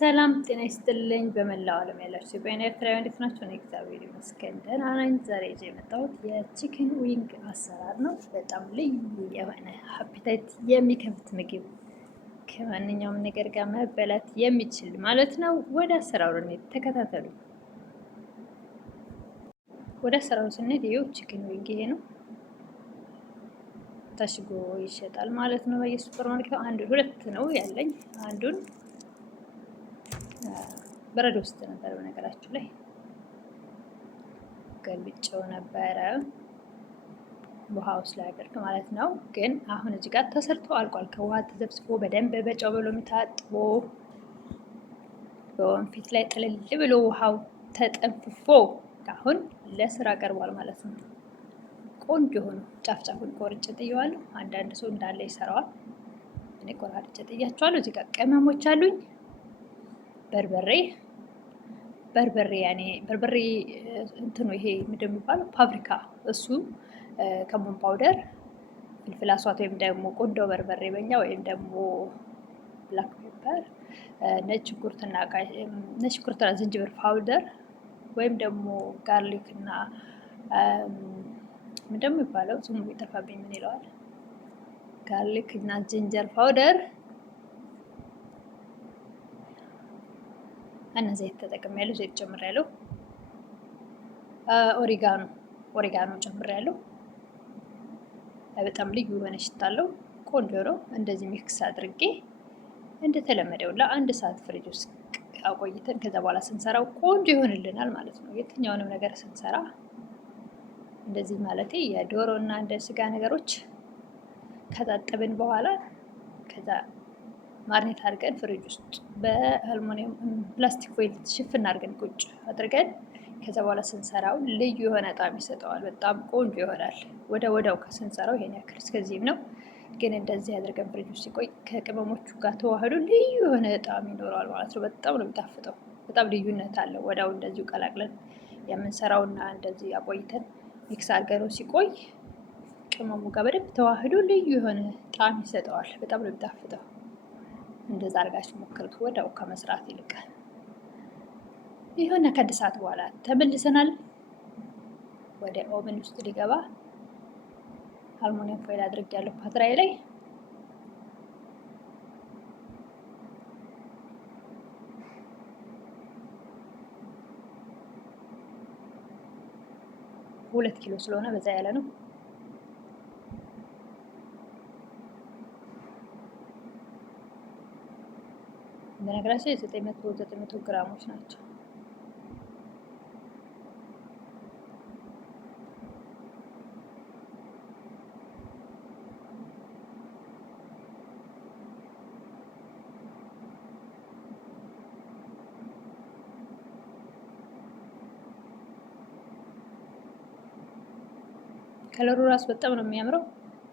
ሰላም ጤና ይስጥልኝ። በመላው ዓለም ያላችሁ ኢትዮጵያውያን ኤርትራውያን እንዴት ናችሁ? እኔ እግዚአብሔር ይመስገን ደህና ነኝ። ዛሬ ይዤ የመጣሁት የቺክን ዊንግ አሰራር ነው። በጣም ልዩ የሆነ አፒታይት የሚከፍት ምግብ ከማንኛውም ነገር ጋር መበላት የሚችል ማለት ነው። ወደ አሰራሩ እንሂድ፣ ተከታተሉ። ወደ አሰራሩ ስንሄድ ይኸው ቺክን ዊንግ ይሄ ነው፣ ታሽጎ ይሸጣል ማለት ነው በየሱፐር ማርኬቱ። አንድ ሁለት ነው ያለኝ፣ አንዱን በረዶ ውስጥ ነበር በነገራችሁ ላይ ገልብጬው ነበረ ውሃ ውስጥ ላይ አድርግ ማለት ነው። ግን አሁን እዚህ ጋር ተሰርቶ አልቋል። ከውሃ ተዘብስፎ በደንብ በጨው ብሎ ታጥቦ በወንፊት ላይ ጥልል ብሎ ውሃው ተጠንፍፎ አሁን ለስራ ቀርቧል ማለት ነው። ቆንጆ ሆኖ ጫፍ ጫፉን ቆርጬ ጥየዋለሁ። አንዳንድ ሰው እንዳለ ይሰራዋል። እኔ ቆራርጬ ጥያቸዋለሁ። እዚህ ጋር ቅመሞች አሉኝ። በርበሬ ያኔ በርበሬ እንትኑ ይሄ ምንድን ነው የሚባለው? ፓፕሪካ፣ እሱ ከሞን ፓውደር፣ ፍልፍል አስዋት ወይም ደግሞ ቁንዶ በርበሬ በኛ ወይም ደግሞ ብላክ ፔፐር፣ ነጭ ሽንኩርትና ዝንጅብር ፓውደር ወይም ደግሞ ጋርሊክ እና ምንድን ነው የሚባለው? ስሙ ቢጠፋብኝ ምን ይለዋል? ጋርሊክ እና ዝንጀር ፓውደር እና ዘይት ተጠቅሜያለሁ። ዘይት ጨምሬያለሁ። ኦሪጋኖ ጨምሬያለሁ። በጣም ልዩ የሆነ ሽታ አለው። ቆንጆ ነው። እንደዚህ ሚክስ አድርጌ እንደተለመደው ለአንድ ሰዓት ፍሪጅ ውስጥ አቆይተን ከዛ በኋላ ስንሰራው ቆንጆ ይሆንልናል ማለት ነው። የትኛውንም ነገር ስንሰራ እንደዚህ ማለቴ የዶሮ እና እንደ ስጋ ነገሮች ከታጠብን በኋላ ከዛ ማርኔት አድርገን ፍሪጅ ውስጥ በአልሙኒየም ፕላስቲክ ፎይል ሽፍን አድርገን ቁጭ አድርገን ከዛ በኋላ ስንሰራው ልዩ የሆነ ጣዕም ይሰጠዋል። በጣም ቆንጆ ይሆናል። ወዲያው ከስንሰራው ይሄን ያክል እስከዚህም ነው። ግን እንደዚህ አድርገን ፍሪጅ ውስጥ ሲቆይ ከቅመሞቹ ጋር ተዋህዶ ልዩ የሆነ ጣዕም ይኖረዋል ማለት ነው። በጣም ነው የሚጣፍጠው። በጣም ልዩነት አለው። ወዲያው እንደዚሁ ቀላቅለን የምንሰራውና እንደዚህ አቆይተን ሚክስ አድርገነው ሲቆይ ቅመሙ ጋር በደንብ ተዋህዶ ልዩ የሆነ ጣዕም ይሰጠዋል። በጣም ነው የሚጣፍጠው። እንደዛ አድርጋችሁ ሞክሩት፣ ወዲያው ከመስራት ይልቅ። ይሁን ከአንድ ሰዓት በኋላ ተመልሰናል። ወደ ኦቨን ውስጥ ሊገባ አልሙኒየም ፎይል አድርጌያለሁ ፓትራዬ ላይ። ሁለት ኪሎ ስለሆነ በዛ ያለ ነው። በነገራችን 900 ግራሞች ናቸው። ከለሩ ራሱ በጣም ነው የሚያምረው።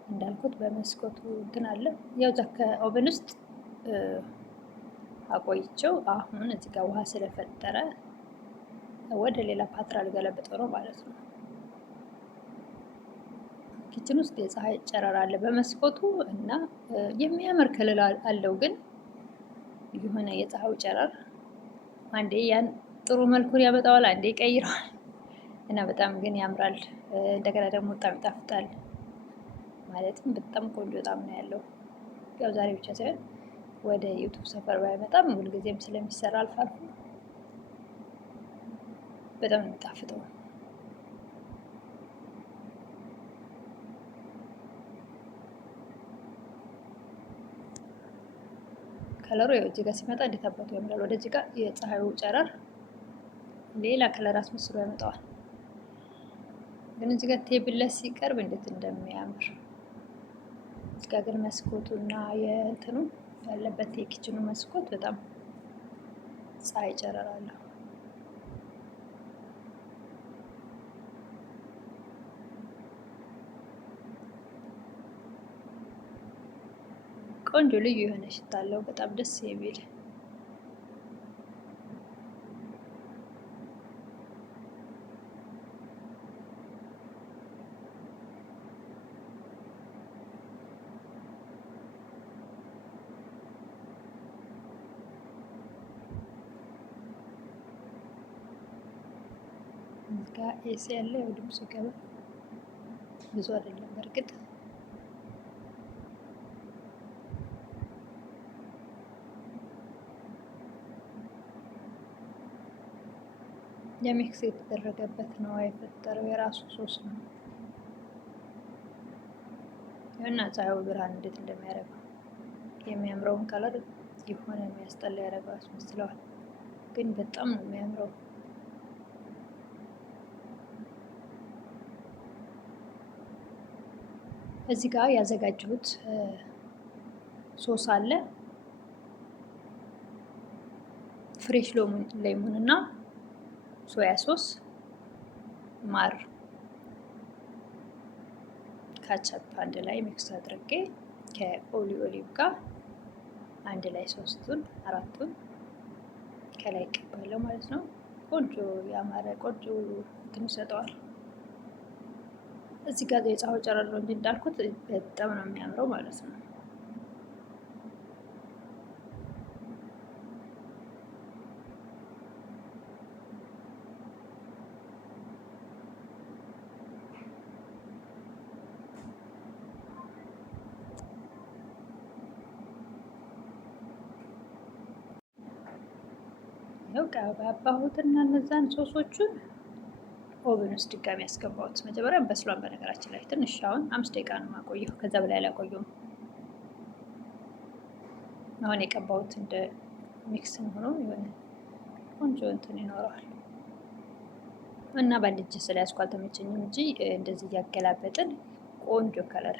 እንዳልኩት በመስኮቱ እንትን አለ። ያው እዛ ከኦቨን ውስጥ አቆይቼው አሁን እዚህ ጋር ውሃ ስለፈጠረ ወደ ሌላ ፓትራ ልገለብጠው ነው ማለት ነው። ኪችን ውስጥ የፀሐይ ጨረር አለ በመስኮቱ እና የሚያምር ከለር አለው። ግን የሆነ የፀሐዩ ጨረር አንዴ ያን ጥሩ መልኩን ያመጣዋል፣ አንዴ ይቀይረዋል እና በጣም ግን ያምራል። እንደገና ደግሞ በጣም ይጣፍጣል። ማለትም በጣም ቆንጆ ጣዕም ነው ያለው። ያው ዛሬ ብቻ ሳይሆን ወደ ዩቱብ ሰፈር ባይመጣም ሁልጊዜም ስለሚሰራ አልፎ አልፎ በጣም ነው የሚጣፍጠው። ከለሩ ያው እዚህ ጋር ሲመጣ እንዴት አባቱ ያምራል። ወደዚህ ጋር የፀሐዩ ጨረር ሌላ ከለር አስመስሎ ያመጣዋል። ግን እዚህ ጋር ቴብል ላይ ሲቀርብ እንዴት እንደሚያምር። እዚህ ጋር ግን መስኮቱና የእንትኑ ያለበት የኪችኑ መስኮት በጣም ፀሐይ ጨረር አለው። ቆንጆ ልዩ የሆነ ሽታ አለው። በጣም ደስ የሚል ጋር ኤሲ ያለ ያው ድምፁ ይገባል። ብዙ አይደለም በእርግጥ የሚክስ የተደረገበት ነው የፈጠረው የራሱ ሶስ ነው። እና ፀሐዩ ብርሃን እንዴት እንደሚያደርገው የሚያምረውን ከለር የሆነ የሚያስጠላ ያደርገው ያስመስለዋል፣ ግን በጣም ነው የሚያምረው። እዚህ ጋር ያዘጋጀሁት ሶስ አለ። ፍሬሽ ሌሞን እና ሶያ ሶስ፣ ማር፣ ካቻፕ አንድ ላይ ሚክስ አድርጌ ከኦሊቭ ጋር አንድ ላይ ሶስቱን አራቱን ከላይ ይቀባለሁ ማለት ነው። ቆንጆ ያማረ ቆንጆ እንትን ይሰጠዋል። እዚህ ጋር የፀሐዩ ጨረር ነው እንጂ እንዳልኩት በጣም ነው የሚያምረው ማለት ነው። ያው ቀባባሁትና እነዛን ሶሶቹን ኦቨን ውስጥ ድጋሚ ያስገባሁት። መጀመሪያ በስሏን በነገራችን ላይ ትንሽ አሁን 5 ደቂቃ ነው የማቆየው፣ ከዛ በላይ አላቆየውም። አሁን የቀባሁት እንደ ሚክስን ሆኖ የሆነ ቆንጆ እንትን ይኖረዋል እና በአንድ እጅ ስለያዝኩ አልተመቸኝም እንጂ እንደዚህ እያገላበጥን ቆንጆ ከለር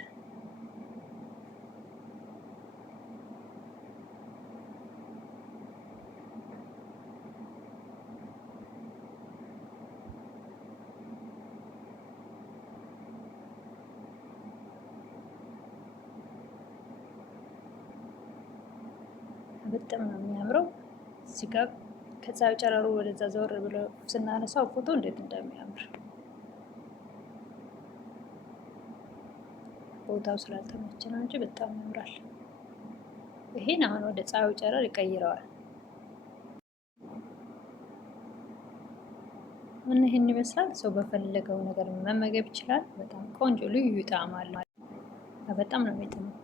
በጣም ነው የሚያምረው። እዚህ ጋር ከፀሐዩ ጨረሩ ወደዛ ዘወር ብሎ ስናነሳው ፎቶ እንዴት እንደሚያምር ቦታው ስላልተመቸ ነው እንጂ በጣም ያምራል። ይሄን አሁን ወደ ፀሐዩ ጨረር ይቀይረዋል እና ይሄን ይመስላል። ሰው በፈለገው ነገር መመገብ ይችላል። በጣም ቆንጆ ልዩ ጣዕም አለው። በጣም ነው የሚጥመው።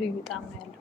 ልዩ ጣዕም ነው ያለው።